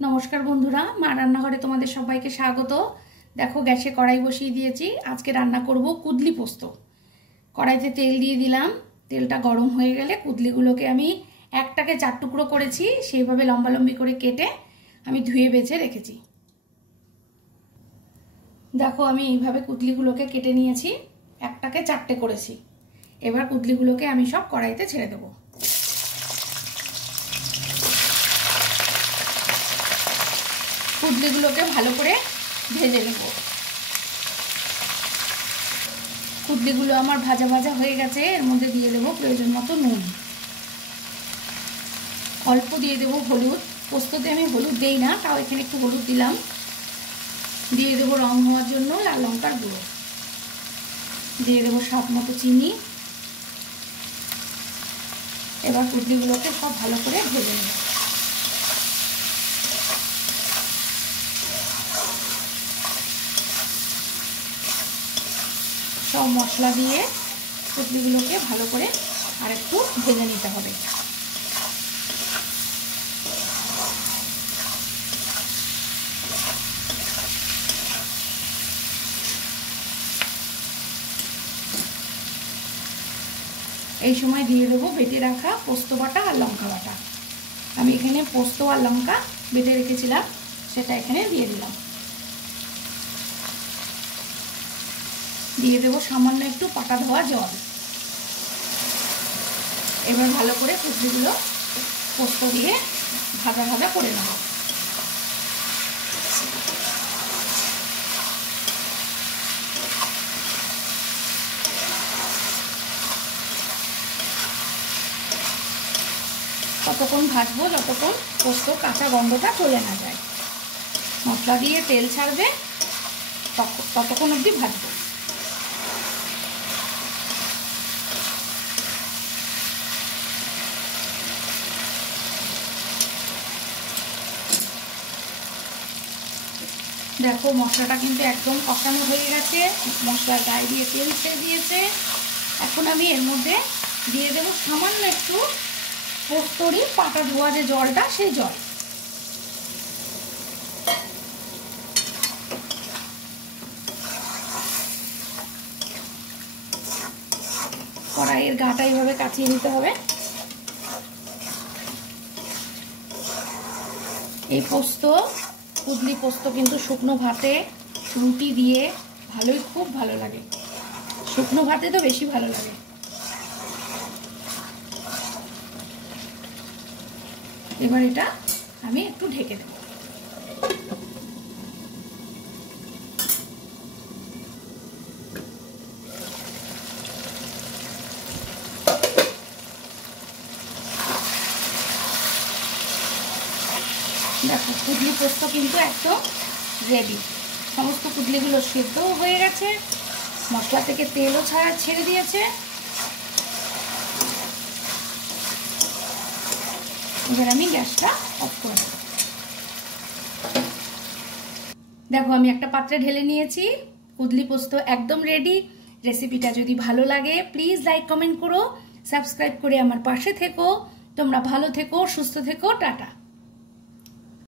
নমস্কার বন্ধুরা, মা রান্নাঘরে তোমাদের সবাইকে স্বাগত। দেখো, গ্যাসে কড়াই বসিয়ে দিয়েছি। আজকে রান্না করব কুদলি পোস্ত। কড়াইতে তেল দিয়ে দিলাম। তেলটা গরম হয়ে গেলে কুদলিগুলোকে আমি একটাকে 4 টুকরো করেছি, সেইভাবে লম্বালম্বি করে কেটে আমি ধুয়ে বেছে রেখেছি। দেখো, আমি এইভাবে কুদলিগুলোকে কেটে নিয়েছি, একটাকে 4টে করেছি। এবার কুদলিগুলোকে আমি সব কড়াইতে ছেড়ে দেবো। কুদলিগুলোকে ভালো করে ভেজে নেব। কুদলিগুলো আমার ভাজা ভাজা হয়ে গেছে। এর মধ্যে দিয়ে দেবো প্রয়োজন মতো নুন, অল্প দিয়ে দেবো হলুদ। পোস্ততে আমি হলুদ দেই না, তাও এখানে একটু হলুদ দিলাম। দিয়ে দেবো রং হওয়ার জন্য লাল লঙ্কার গুঁড়ো। দিয়ে দেবো স্বাদ মতো চিনি। এবার কুদলিগুলোকে সব ভালো করে ভেজে নেব। সব মশলা দিয়ে কুদলিগুলোকে ভালো করে আরেকটু ভেজে নিতে হবে। এই সময় দিয়ে দেবো বেটে রাখা পোস্ত বাটা আর লঙ্কা বাটা। আমি এখানে পোস্ত আর লঙ্কা বেটে রেখেছিলাম, সেটা এখানে দিয়ে দিলাম। দিয়ে দেবো সামান্য একটু পাটা ধোয়া জল। এবার ভালো করে কুদলিগুলো পোস্ত দিয়ে ভাজা ভাজা করে নেব। ততক্ষণ ভাজবো যতক্ষণ পোস্ত কাঁচা গন্ধটা চলে না যায়। মশলা দিয়ে তেল ছাড়বে, ততক্ষণ অবধি ভাজবো। দেখো, মশলাটা কিন্তু একদম কষানো হয়ে গেছে। মশলার গায়ে দিয়ে তেল ছেড়ে দিয়েছে। এখন আমি এর মধ্যে দিয়ে দেবো সামান্য একটু পোস্তরি পাটা ধোয়া যে জলটা, সেই জল। কড়াইয়ের গাটা এইভাবে কাচিয়ে নিতে হবে। এই পোস্ত, কুদলি পোস্ত কিন্তু শুকনো ভাতে রুটি দিয়ে খুব ভালো লাগে। শুকনো ভাতে তো বেশি ভালো লাগে। এবার এটা আমি একটু ঢেকে দেব। দেখো, কুদলি পোস্ত কিন্তু একদম রেডি। সমস্ত কুদলিগুলো সেদ্ধও হয়ে গেছে, মশলা থেকে তেলও ছেড়ে দিয়েছে। এবার আমি গ্যাসটা অফ করে দেব। দেখো, আমি একটা পাত্রে ঢেলে নিয়েছি। কুদলি পোস্ত একদম রেডি। রেসিপিটা যদি ভালো লাগে প্লিজ লাইক কমেন্ট করো, সাবস্ক্রাইব করে আমার পাশে থেকো। তোমরা ভালো থেকো, সুস্থ থেকো। টাটা।